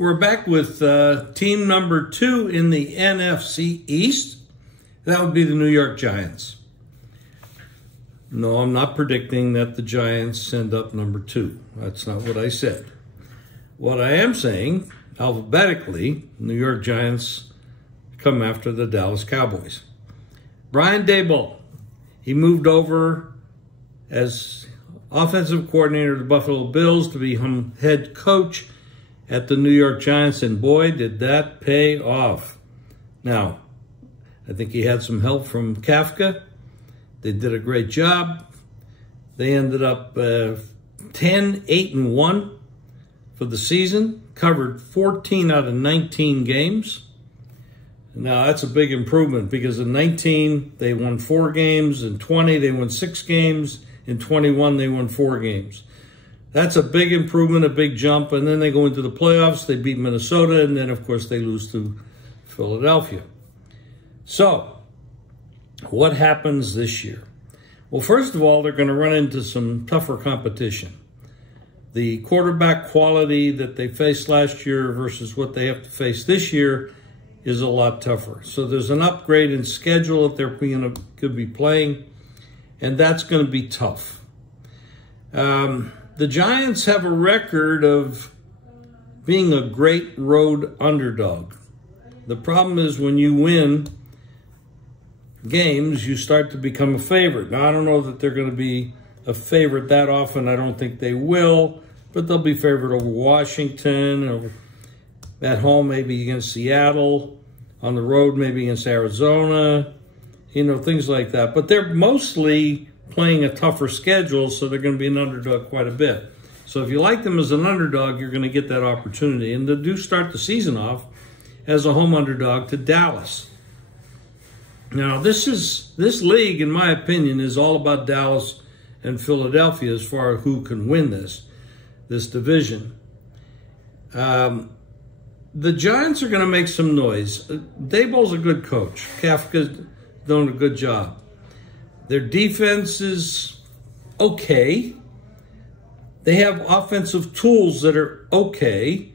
We're back with team number 2 in the NFC East. That would be the New York Giants. No, I'm not predicting that the Giants end up number 2. That's not what I said. What I am saying, alphabetically, New York Giants come after the Dallas Cowboys. Brian Daboll, he moved over as offensive coordinator of the Buffalo Bills to become head coach at the New York Giants, and boy, did that pay off. Now, I think he had some help from Kafka. They did a great job. They ended up 10-8-1 for the season, covered 14 out of 19 games. Now, that's a big improvement because in 19, they won 4 games. In 20, they won 6 games. In 21, they won 4 games. That's a big improvement, a big jump. And then they go into the playoffs. They beat Minnesota. And then, of course, they lose to Philadelphia. So, what happens this year? Well, first of all, they're going to run into some tougher competition. The quarterback quality that they faced last year versus what they have to face this year is a lot tougher. So there's an upgrade in schedule that they're could be playing, and that's going to be tough. The Giants have a record of being a great road underdog. The problem is when you win games, you start to become a favorite. Now, I don't know that they're going to be a favorite that often. I don't think they will, but they'll be favored over Washington, or at home maybe against Seattle, on the road maybe against Arizona, things like that. But they're mostly playing a tougher schedule, so they're going to be an underdog quite a bit. So if you like them as an underdog, you're going to get that opportunity. And they do start the season off as a home underdog to Dallas. Now, this league, in my opinion, is all about Dallas and Philadelphia as far as who can win this division. The Giants are going to make some noise. Daboll's a good coach. Kafka's done a good job. Their defense is okay. They have offensive tools that are okay.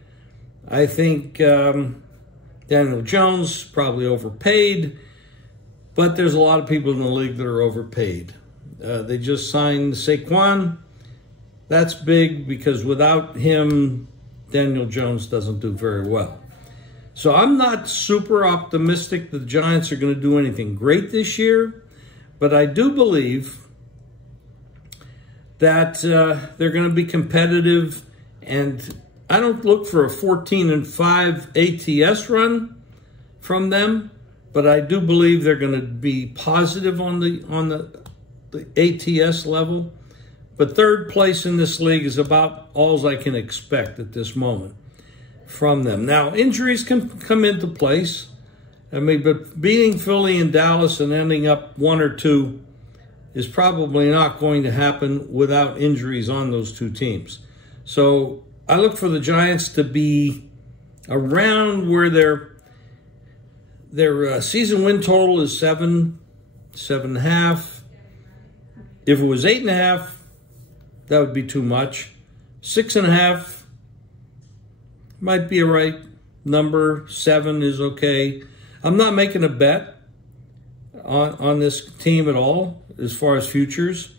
I think Daniel Jones probably overpaid, but there's a lot of people in the league that are overpaid. They just signed Saquon. That's big because without him, Daniel Jones doesn't do very well. So I'm not super optimistic that the Giants are going to do anything great this year, but I do believe that they're going to be competitive, and I don't look for a 14-5 ATS run from them, but I do believe they're going to be positive on the ATS level. But third place in this league is about all I can expect at this moment from them. Now, injuries can come into place. I mean, but beating Philly and Dallas and ending up 1 or 2 is probably not going to happen without injuries on those 2 teams. So I look for the Giants to be around where their season win total is 7.5. If it was 8.5, that would be too much. 6.5 might be a right number. 7 is okay. I'm not making a bet on this team at all as far as futures,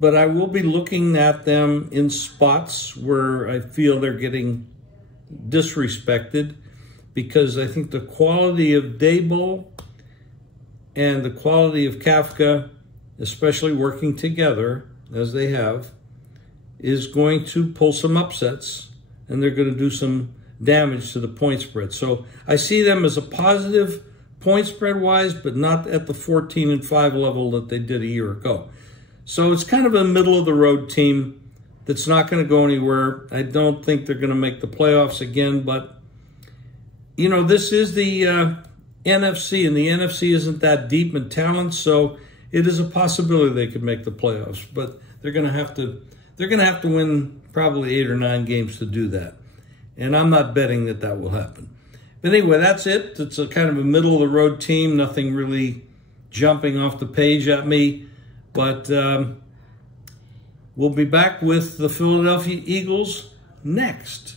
but I will be looking at them in spots where I feel they're getting disrespected, because I think the quality of Daboll and the quality of Kafka, especially working together as they have, is going to pull some upsets, and they're going to do some damage to the point spread. So I see them as a positive point spread wise, but not at the 14-5 level that they did a year ago. So it's kind of a middle of the road team that's not going to go anywhere. I don't think they're going to make the playoffs again, but this is the NFC, and the NFC isn't that deep in talent, so it is a possibility they could make the playoffs, but they're going to have to win probably 8 or 9 games to do that. And I'm not betting that will happen. But anyway, that's it. It's a kind of a middle-of-the-road team. Nothing really jumping off the page at me. But we'll be back with the Philadelphia Eagles next.